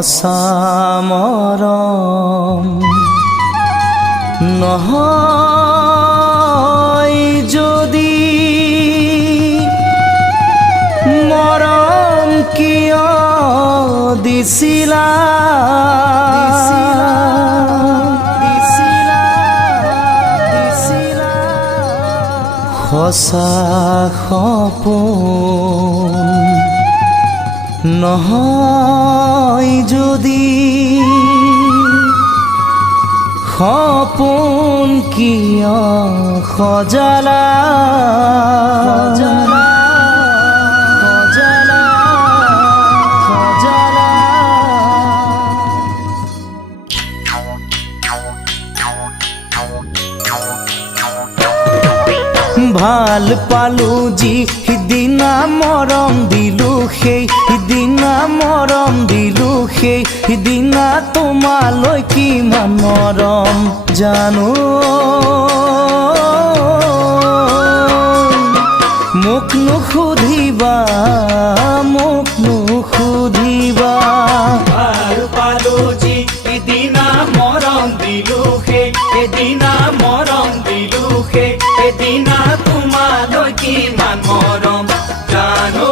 সঁচা মৰম নহয় যদি মৰম কিয় দিছিলা সঁচা সপোন নহয় যদি সপোন কিয় সজালা ভাল পালো যি সিদিনা মৰম দিলো সেইদিনা মৰম দিলো সেইদিনা তোমালৈ কিমান মৰম জানো মোক নুসুধিবা মোক নুসুধিবা ভাল পালো যি সিদিনা মৰম দিলো সেইদিনা মৰম দিলো সেইদিনা তোমালৈ কিমান মৰম জানো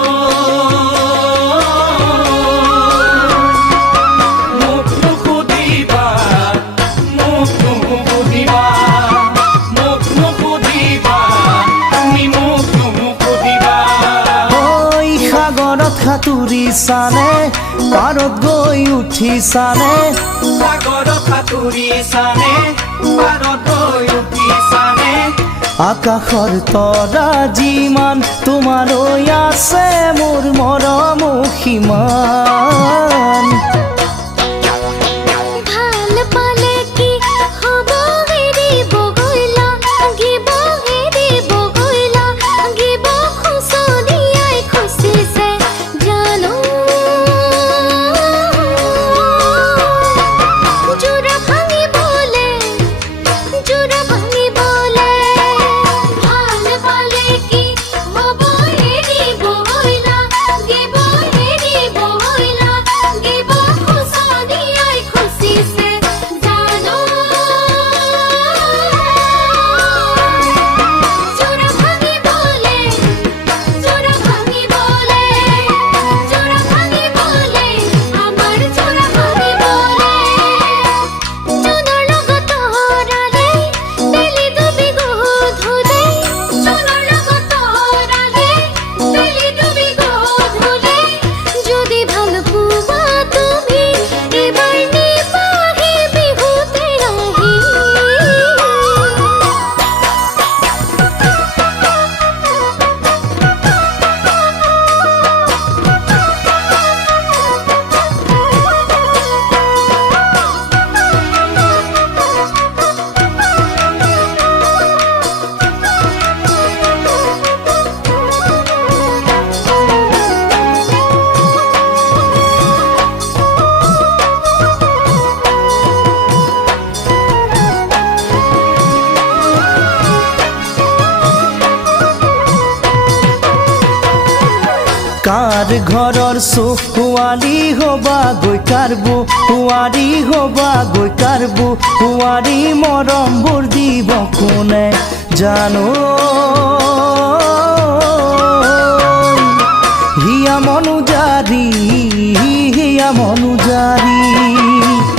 মোক নুসুধিবা মোক নুসুধিবা মোক নুসুধিবা তুমি মোক নুসুধিবা ঐ সাগৰত সাঁতুৰিছানে পাৰত গৈ উঠিছানে সাগৰত সাঁতুৰিছানে পাৰত গৈ উঠিছানে আকাশৰ তৰা যিমান তোমালৈ আছে মোৰ মৰম সিমান ভাল পালে কি হ'ব এৰিব গ'লা গিব এৰিব গ'লা গিব খুচৰিয়াই খুচিছে জানো জোৰা ভাঙিবলে ভাল পালে কি হ'ব এৰিব গ'লা গিব এৰিব গ'লা গিব খুচৰিয়াই খুচিছে জানো জোৰা ভাঙিবলে আমাৰ জোৰা ভাঙিবলে জোনৰ লগত হৰালে বেলি ডুবি গধূলি জোনৰ লগত হৰালে বেলি ডুবি গধূলি যদি ভাল পোৱা তুমি এবাৰ নিবাহি বিহুতে আহি কাৰ ঘৰৰ ছোৱালী হবা গৈ কাৰ বোৱাৰী হবা গৈ কাৰ বোৱাৰী মৰমবোৰ দিব কোনে জানো হিয়া মনুজাৰী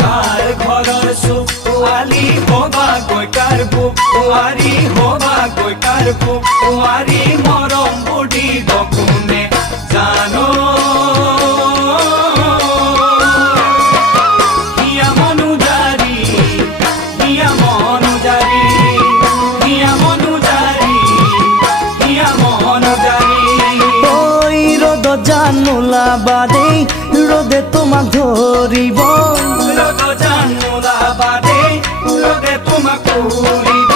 কাৰ ঘৰৰ ছোৱালী হবা গৈ কাৰ বোৱাৰী হবা গৈ কাৰ বোৱাৰী মৰম বুঢ়িব কোনে জানো হিয়া মনুজাৰী হিয়া মনুজাৰী হিয়া মনুজাৰী হিয়া মনুজাৰী ঐ ৰ'দত জান নোলাবা দেই ৰ'দে তোমাক ধৰিব জান নোলাবা দেই ৰ'দে তোমাক ধৰিব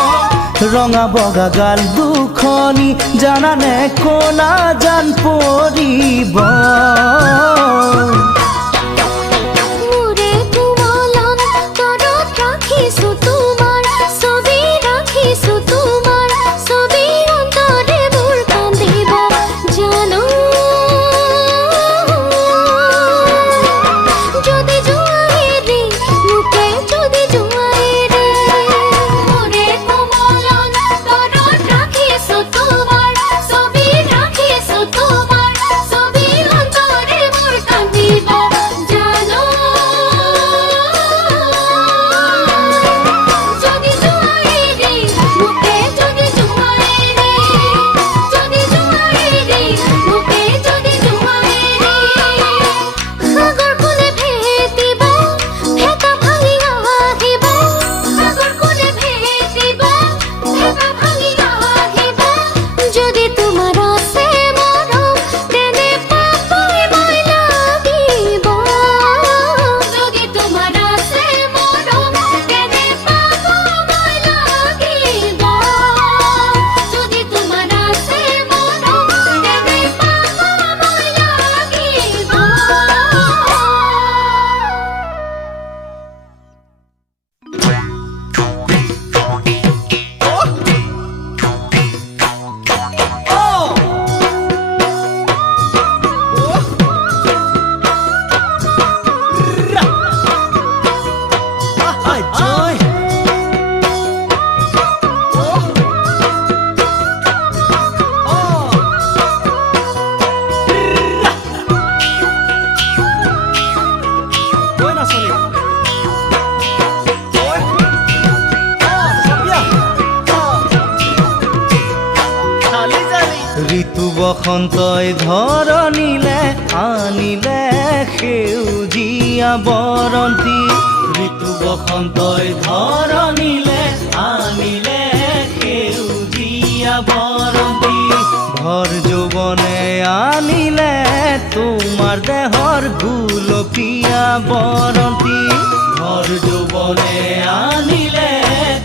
ৰঙা বগা গাল দুখনি জানানে ক'লা জান পৰিব মোৰে কোমলম তৰত ৰাখিছো তোমাৰ ছবি ৰাখিছো তোমাৰ ছবি অন্তৰে মোৰ কান্দিব জানো যদি জয় ঋতু বসন্তই ধৰণীলে আনিলে সেউজীয়া বৰন্তী ঋতু বসন্তই ধৰণীলে আনিলে সেউজীয়া বৰন্তী ভৰ যৌৱনে আনিলে তোমাৰ দেহৰ গুলপীয়া বৰন্তী ভৰ যৌৱনে আনিলে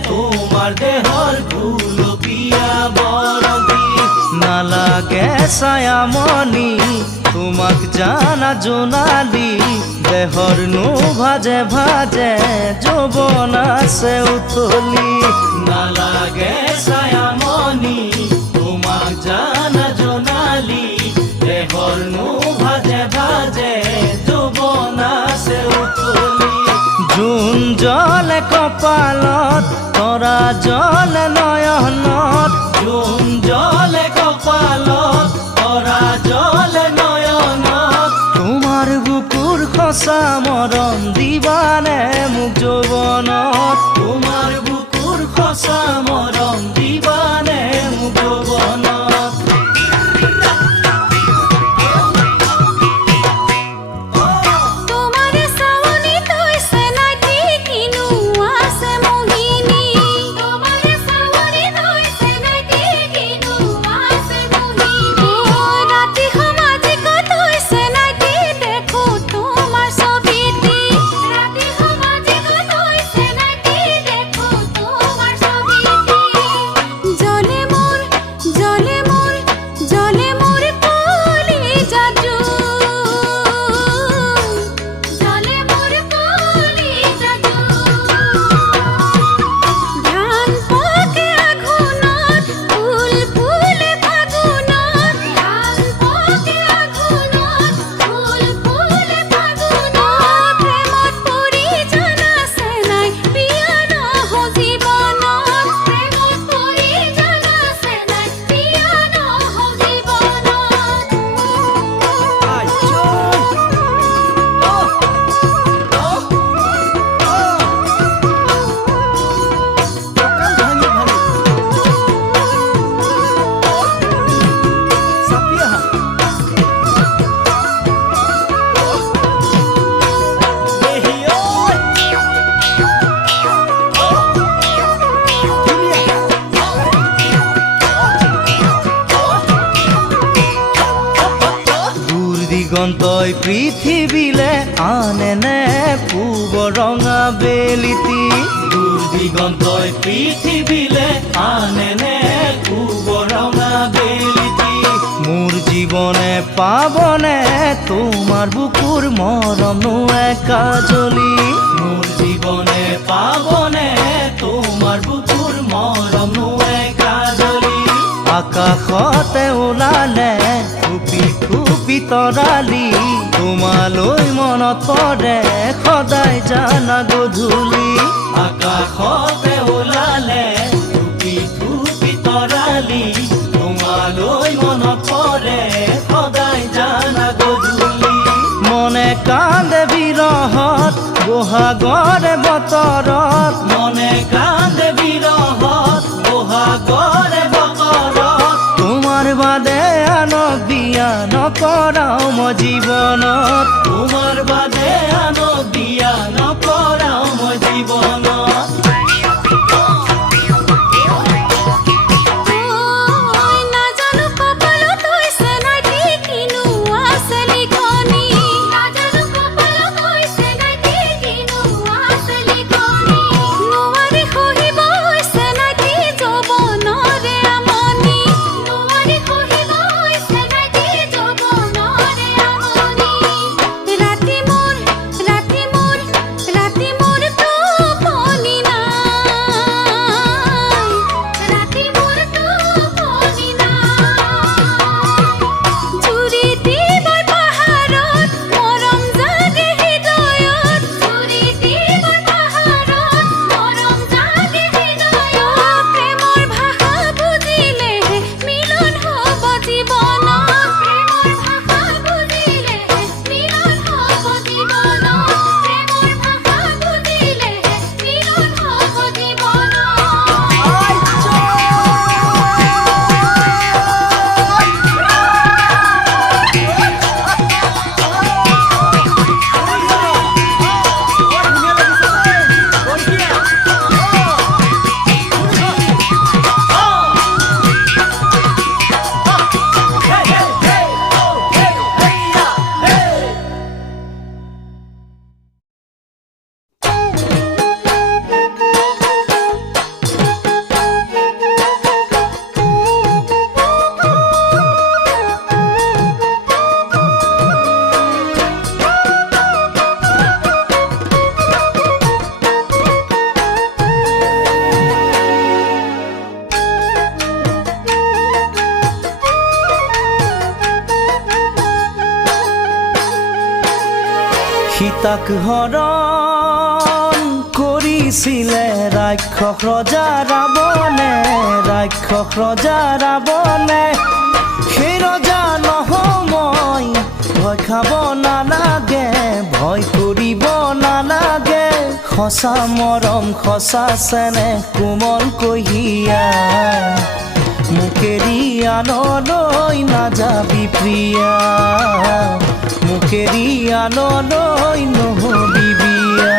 তোমাৰ দেহৰ গুলপীয়া বৰন্তী নালাগে ছায়ামণি তোমাক জানা জোনালি দেহৰ নো ভাজে ভাজে যৌৱন আছে উতলি নালাগে ছায়ামণি তোমাক জানা জোনালি দেহৰ নো ভাজে ভাজে যৌৱন আছে উতলি জোন জলে কপালত তৰা জলে নয়নত জোন জলে কপালত তৰা জলে নয়নত তোমাৰ বুকুৰ খচা মৰম দিবানে মোক যৌৱনত তোমাৰ বুকুৰ খচা মৰম দিবানে মোক যৌৱনত তোমারে সাউনি তৈছে নাকি কিনু আছে মোহিনী তোমারে সাউনি তৈছে নাকি কিনু আছে মোহিনী রাতি সমাজিক তৈছে নাকি দেখো তোমার ছবিটি রাতি সমাজিক তৈছে নাকি দেখো তোমার ছবিটি জলে মোর জলে মোর জলে মোর কলি জাদু জলে মোর কলি জাদু ধান পকে আঘোণত ফুল ফুলে ফাগুণত ধান পকে আঘোণত ফুল ফুলে ফাগুণত প্ৰেমত পৰি জানাছে নাই প্ৰিয় নহ জীৱনত প্ৰেমত পৰি জানাছে নাই প্ৰিয় নহ জীৱনত দূৰ দিগন্তই পৃথিৱীলে আনেনে পূব ৰঙা বেলিতি দূৰ দিগন্তই পৃথিৱীলে আনেনে পূব ৰঙা বেলিতি মোৰ জীৱনে পাবনে তোমাৰ বুকুৰ মৰম কাজলি মোৰ জীৱনে পাবনে তোমাৰ বুকুৰ মৰম কাজলি আকাশতে ওলালে খুপি খুপি তৰালি তোমালৈ মনত পৰে সদায় জানা গধূলি আকাশতে ওলালে খুপি খুপি তৰালি তোমালৈ মনত পৰে সদায় জানা গধূলি মনে কান্দে বিৰহত বহাগৰে বতৰত মনে কান্দে বিৰহত বহাগৰে বতৰত তোমাৰ বাদে আনক বিয়া নকৰাও মই জীৱনত তোমাৰ বাদে আনক বিয়া নকৰাও মই জীৱনত নাজানো কপালত হৈছে নাকি কিনু আছে লিখনি নাজানো কপালত হৈছে নাকি কিনু আছে লিখনি নোৱাৰি সহিব হৈছে নাকি যৌৱনৰে আমনি নোৱাৰি সহিব হৈছে নাকি যৌৱনৰে আমনি ৰাতি মোৰ সীতাক হৰণ কৰিছিলে ৰাক্ষস ৰজা ৰাৱণে, ৰাক্ষস ৰজা ৰাৱণে। সেই ৰজা নহওঁ মই, ভয় খাব নালাগে, ভয় কৰিব নালাগে। সঁচা মৰম সঁচা চেনেহ কোমল কঢ়িয়া, মোকেৰি আনলৈ নাযাবি প্ৰিয়া, মোকেৰি আনলৈ নহবি বিয়া।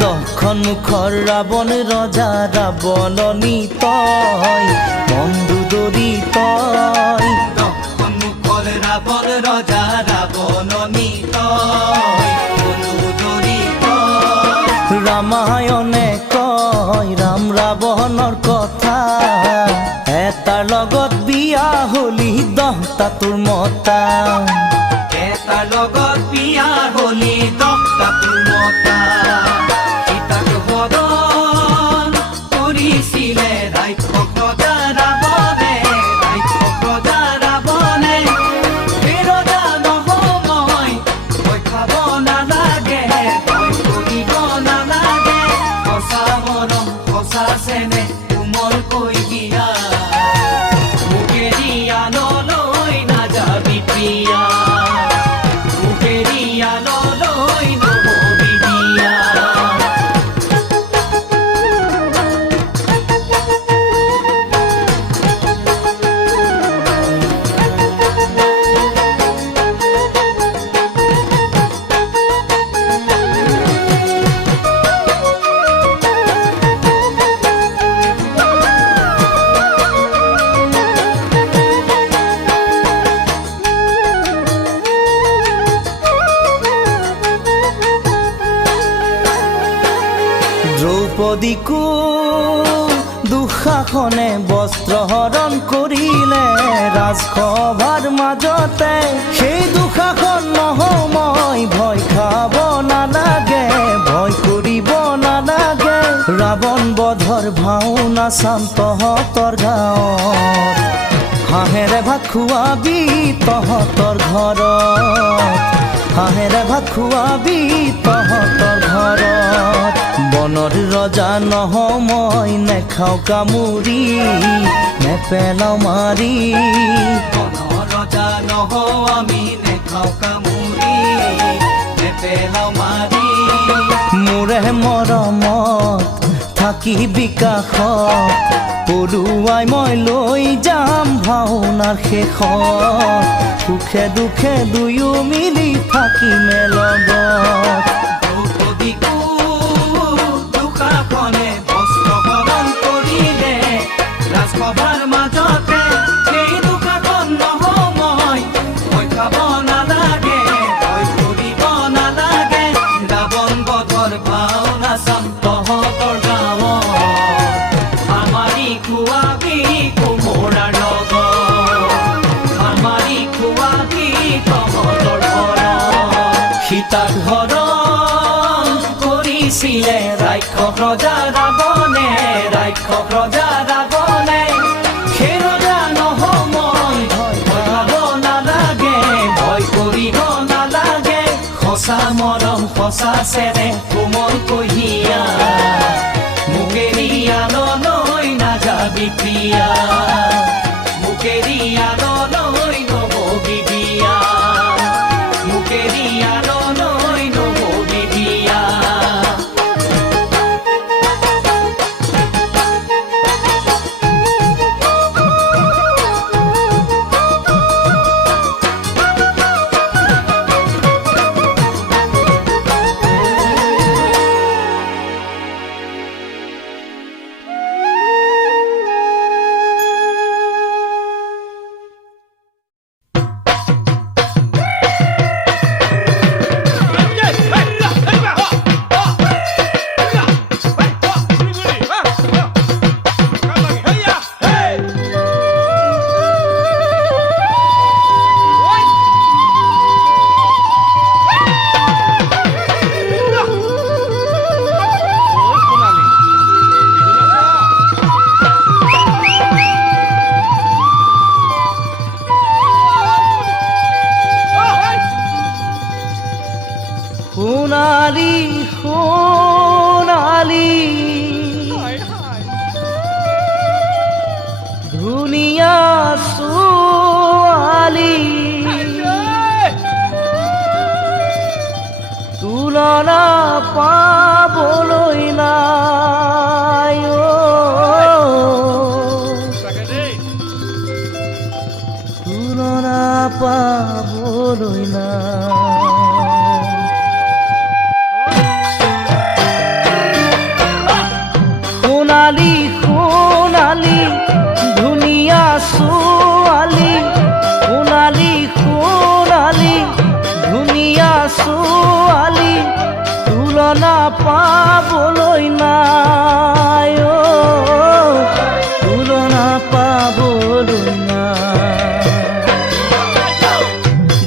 দহখন মুখৰ ৰাৱণ ৰজা ৰাৱণনী তই, বন্ধু দৰি তই। মুখৰ ৰাৱণ ৰজা ৰাৱণনী তই, বন্ধু দৰি তই। ৰামায়ণে কয় ৰাম ৰাৱণৰ কথা, এটাৰ লগত বিয়া হলি 10টা তোৰ মতা। এটাৰ লগত বিয়া হলি 10টা তোৰ মতা। সীতাক হৰণ কৰিছিলে ৰাক্ষস ৰজা ৰাৱণে, ৰাক্ষস ৰজা ৰাৱণে। সেই ৰজা নহওঁ মই, ভয় খাব নালাগে, ভয় কৰিব নালাগে। সঁচা মৰম সঁচা চেনেহ কোমল কৈ দিয়া, মোকেৰি আনলৈ নাযাবি প্ৰিয়া, মোকেৰি আনলৈ নহবি বিয়া। দ্ৰৌপদীকো দুঃশাসনে বস্ত্ৰ হৰণ কৰিলে ৰাজসভাৰ মাজতে। সেই দুঃশাসন নহওঁ মই, ভয় খাব নালাগে, ভয় কৰিব নালাগে। ৰাৱণ বধৰ ভাওনা চাম তহঁতৰ গাঁৱত, হাঁহেৰে ভাত খোৱাবি তহঁতৰ ঘৰত, হাঁহেৰে ভাত খোৱাবি তহঁতৰ ঘৰত। বনৰ ৰজা নহওঁ মই, নেখাওঁ কামুৰি, নেপেলাওঁ মাৰি। বনৰ ৰজা নহওঁ আমি, নেখাওঁ কামুৰি, নেপেলাওঁ মাৰি। মোৰে মৰমত থাকি বিকাশত, পৰুৱাই মই লৈ যাম ভাওনাৰ শেষত। সুখে দুখে দুয়ো মিলি থাকিমে লগত। দ্ৰৌপদীকো দুঃশাসনে বস্ত্ৰ হৰণ কৰিলে ৰাজসভাৰ মাজতে। সেই দুঃশাসন নহওঁ মই, ভয় খাব নালাগে, ভয় কৰিব নালাগে। ৰাৱণ বধৰ ভাওনা চাম তহঁতৰ গাঁৱত, আমাৰি খোৱাবি কোমোৰাৰ লগত, আমাৰি খোৱাবি তহঁতৰ ঘৰত। সীতাক হৰণ কৰিছিলে ৰাক্ষস ৰজা ৰাৱণে, ৰাক্ষস ৰজা ৰাৱণে। সেই ৰজা নহওঁ মই, ভয় খাব নালাগে, ভয় কৰিব নালাগে। সঁচা মৰম সঁচা চেনেহ কোমল কঢ়িয়া, মোকেৰি আনলৈ নাযাবি প্ৰিয়া, মোকেৰি আনলৈ নহবি বিয়া, মোকেৰি আনলৈ নহবি বিয়া। পাবলৈ নাই অ, তুলনা পাবলৈ নাই।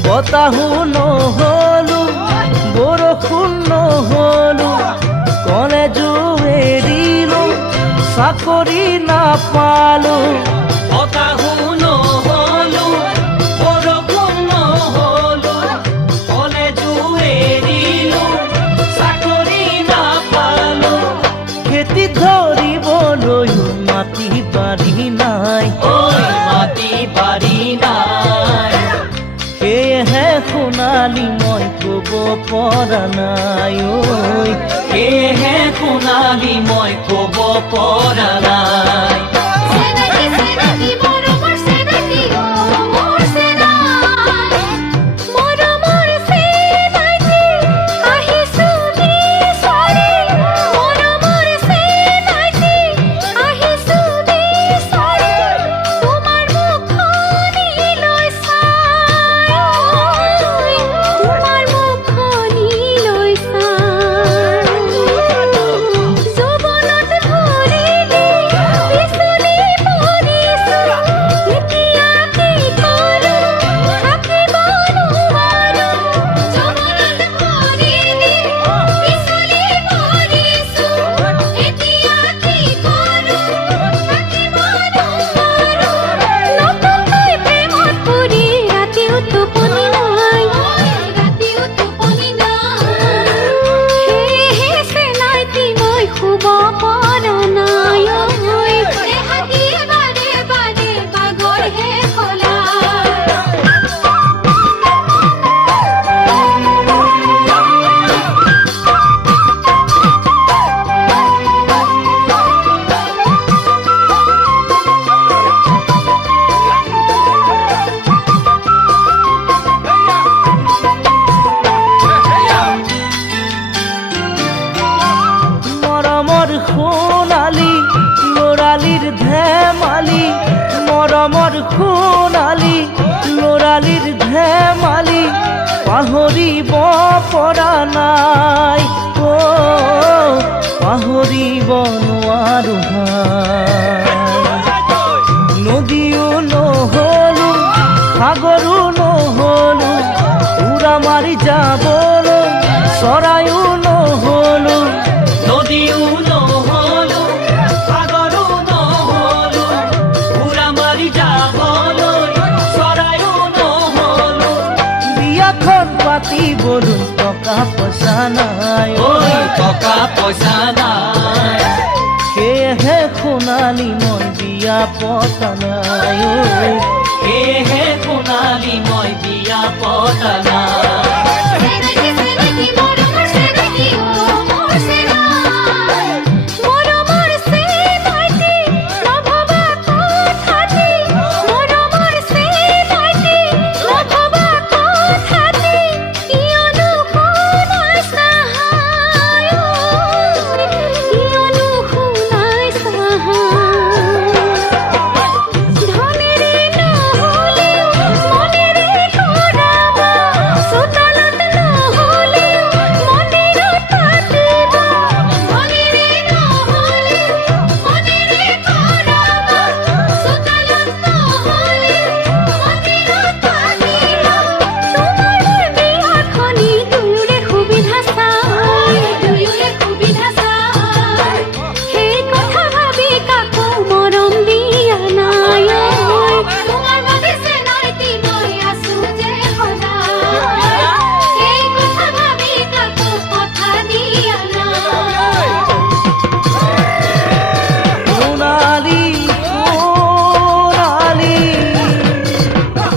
বতাহো নহলো বৰষুণ নহলো, কলেজো এৰিলো চাকৰি নাপালো। বতাহো নহলো বৰষুণ নহলো, কলেজো এৰিলো চাকৰি নাপালো। খেতি ধৰিবলৈও মাটি বাৰী নাই, ঐ মাটি বাৰী নাই, সেয়েহে সোণালী মই ক'ব পৰা নাই ঐ। সেয়েহে সোণালী মই ক'ব পৰা নাই। চেনাকি চেনাকি মৰমৰ চেনাকি অ মোৰ চেনাই, মৰমৰ চেনাকি আহিছো বিচাৰি, মৰমৰ চেনাকি আহিছো বিচাৰি, তোমাৰ মুখনিলৈ চাই, তোমাৰ মুখনিলৈ চাই। যৌৱনত ভৰিলে পিছলি পৰিছো, এতিয়া কি কৰোঁ থাকিব নোৱাৰো। যৌৱনত ভৰিলে পিছলি পৰিছো, এতিয়া কি কৰোঁ থাকিব নোৱাৰো। নতুনকৈ প্ৰেমত পৰি ৰাতিও টোপনি নাই, ৰাতিও টোপনি নাই, সেয়েহে চেনাইতি মই শুব পৰা নাই ঐ। দেহাতি বাৰে বাৰে পাগলহে সলাই। মৰমৰ সোণালী ল'ৰালিৰ ধেমালি, মৰমৰ সোণালী ল'ৰালিৰ ধেমালি, পাহৰিব পৰা নাই অ, পাহৰিব নোৱাৰো ভাই। নদীও নহলো সাগৰো নহলো, উৰা মাৰি যাবলৈ চৰাইও নহলো। নদীও নহলো সাগৰো নহলো, উৰা মাৰি যাবলৈ চৰাইও নহলো। বিয়াখন পাতিবলৈ টকা পইচা নাই ঐ টকা পইচা নাই, সেয়েহে সোণালী মই বিয়া পতা নাই ঐ। সেয়েহে সোণালী মই বিয়া পতা নাই। চেনাকি চেনাকি মৰমৰ চেনাকি অ মোৰ চেনাই, মৰমৰ চেনাকি নভবা কথাটি, মৰমৰ চেনাকি নভবা কথাটি, কিয়নো শুনাই চাহাই ঐ, কিয়নো শুনাই চাহাই। ধনেৰে নহ'লেও মনেৰে কৰাব, চোতালত নহ'লেও মন্দিৰত পাতিব, ধনেৰে নহ'লেও মনেৰে কৰাব, চোতালত নহ'লেও মন্দিৰত পাতিব। তোমাৰ বিয়াখনি দুয়োৰে সুবিধা চাই, দুয়োৰে সুবিধা চাই, সেই কথা ভাবি কাকো মৰম দিয়া নাই ঐ। তোমাৰ বাবে চেনাইতি মই আছো যে সদায়, সেই কথা ভাবি কাকো কথা দিয়া নাই। সোণালী সোণালী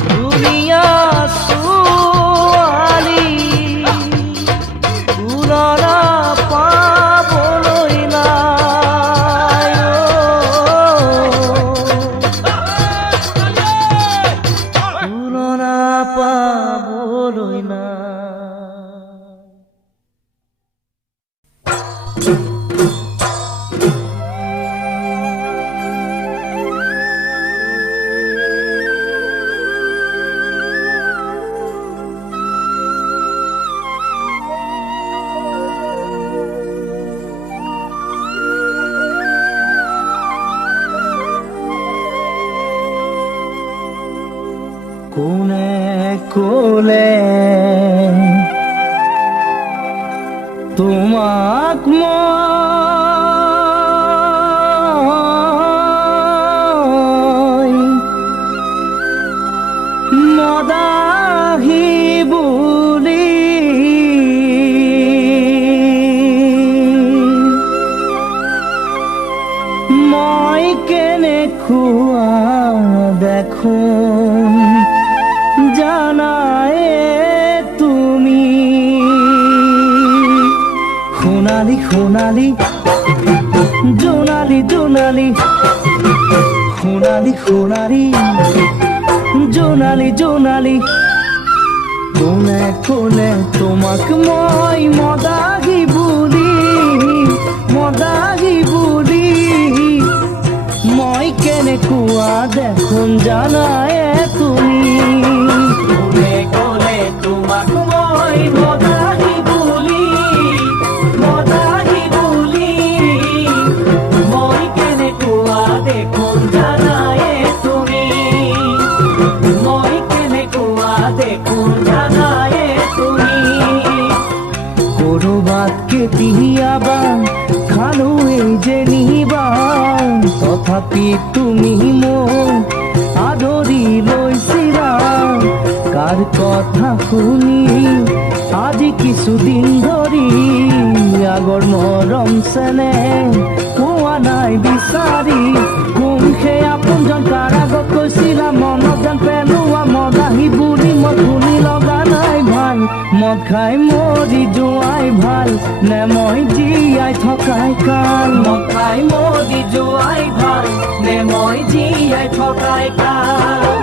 ধুনীয়া ছোৱালী, তুলনা পাবলৈ নাই অ, তুলনা পাবলৈ নাই। কোলে তোমাক মই মদাহী বুলি মই কেনেকুৱা দেখোন জানায় তুমি সোণালী সোণালী জোনালী জোনালী সোণালী সোণালী জোনালী জোনালী কোনে কোনে তোমাক মই মদাহী বুলি মই কেনেকুৱা দেখোন জানায় তুমি কোনে ক'লে তোমাক মই মদাহী বুলি মই কেনেকুৱা দেখোন জানায়ে তুমি মই কেনেকুৱা দেখোন জানায়ে তুমি কৰবাত কেতিয়াবা খালো এই যেনিবা তথাপি তুমি মোক আদৰি লৈছিলা কাৰ কথা শুনি আজি কিছুদিন ধৰি আগৰ মৰম চেনে পোৱা নাই বিচাৰি কোন সেই আপোনজন কাৰ আগত কৈছিলা মনত যেন পেলোৱা মদাহী বুলি মই শুনি লগা নাই ভাল মদ খাই মৰি যোৱাই ভাল নে মই জীয়াই থকাই কাল মদ খাই মৰি যোৱাই ভাল নে মই জীয়াই থকাই কাল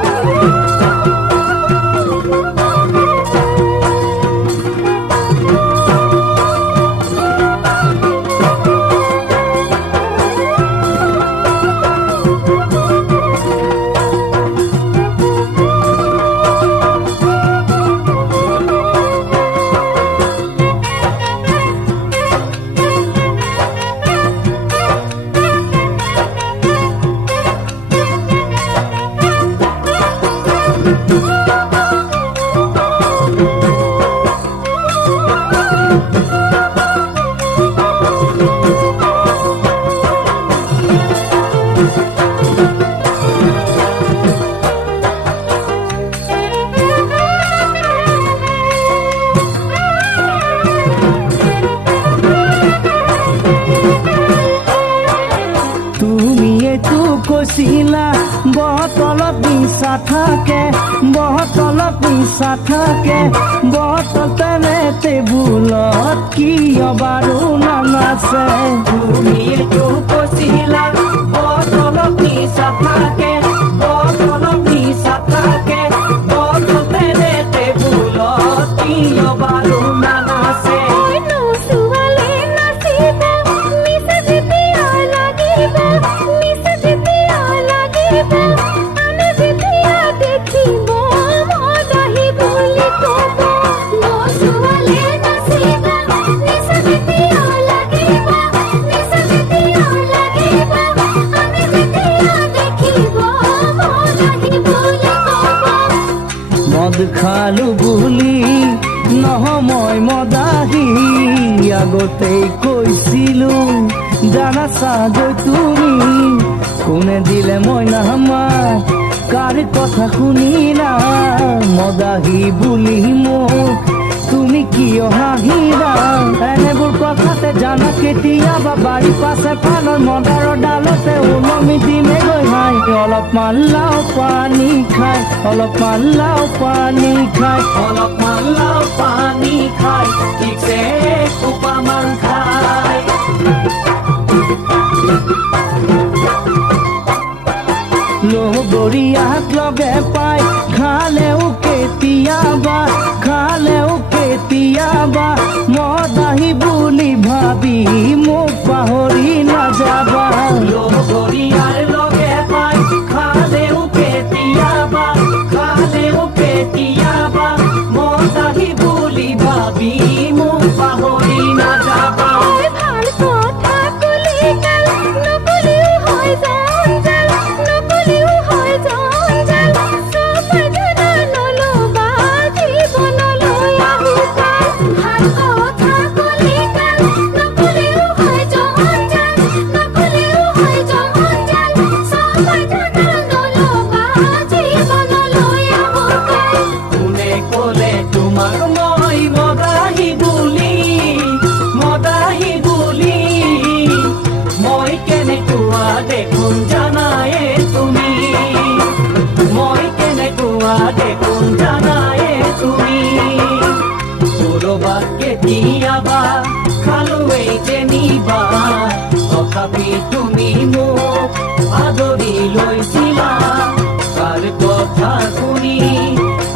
কৈছিলা বটলত নিচা থাকে বটল তেনে টেবুলত কিয় বাৰু নানাচে তুমি এইটো কৈছিলা বটলত নিচা থাকে বটল তেনে টেবুলত কিয় বাৰু নানাচে মদ খালো বুলি নহয় মদাহী আগতেই কৈছিলো জানা চাগৈ তুমি কোনে দিলে মই নামাৰ কাৰ কথা শুনিলা মদাহী বুলি মোক তুমি কিয় হাঁহিলা এনেবোৰ কথাতে জানা কেতিয়াবা বাৰী পাছে পানৰ মদাৰৰ ডালতে ওলমি দিমে গৈ হাই অলপমান লাও পানী খাই অলপমান লাও পানী খাই ঠিকছে এসোপামান খাই লগৰীয়াক লগে পাই খালেও কেতিয়াবা মদাহী বুলি ভাবি মোক পাহৰি নাযাবা লগৰীয়াৰ লগে পাই খালেও কেতিয়াবা মদাহী বুলি ভাবি মোক পাহৰি নাযাবা দেখোন জানায়ে তুমি মই কেনেকুৱা দেখোন জানায়ে তুমি কৰবাত কেতিয়াবা খালোৱেই যেনিবা তথাপি তুমি মোক আদৰি লৈছিলা কাৰ কথা শুনি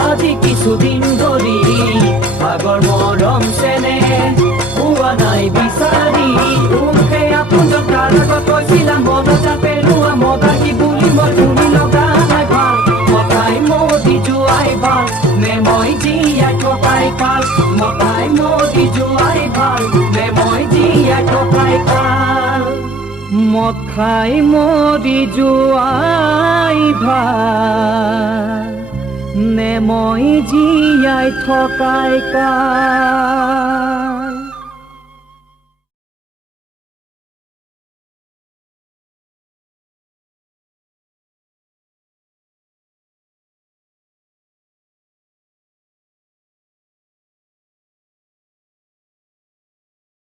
আজি কিছুদিন ধৰি আগৰ মৰম চেনেহ পোৱা নাই বিচাৰি তোকে আপোনজন তাৰ আগত কৈছিলা মদা পেলোৱা মদাহী বুলি মই শুনি লগা নাই ভাল মতাই মদি যোৱাই ভাল নে মই জীয়াই থকাই কাল মতাই মদি যোৱাই ভাল নে মই জীয়াই থকাই কাল মদ খাই মৰি যোৱাই ভাল নে মই জীয়াই থকাই কাল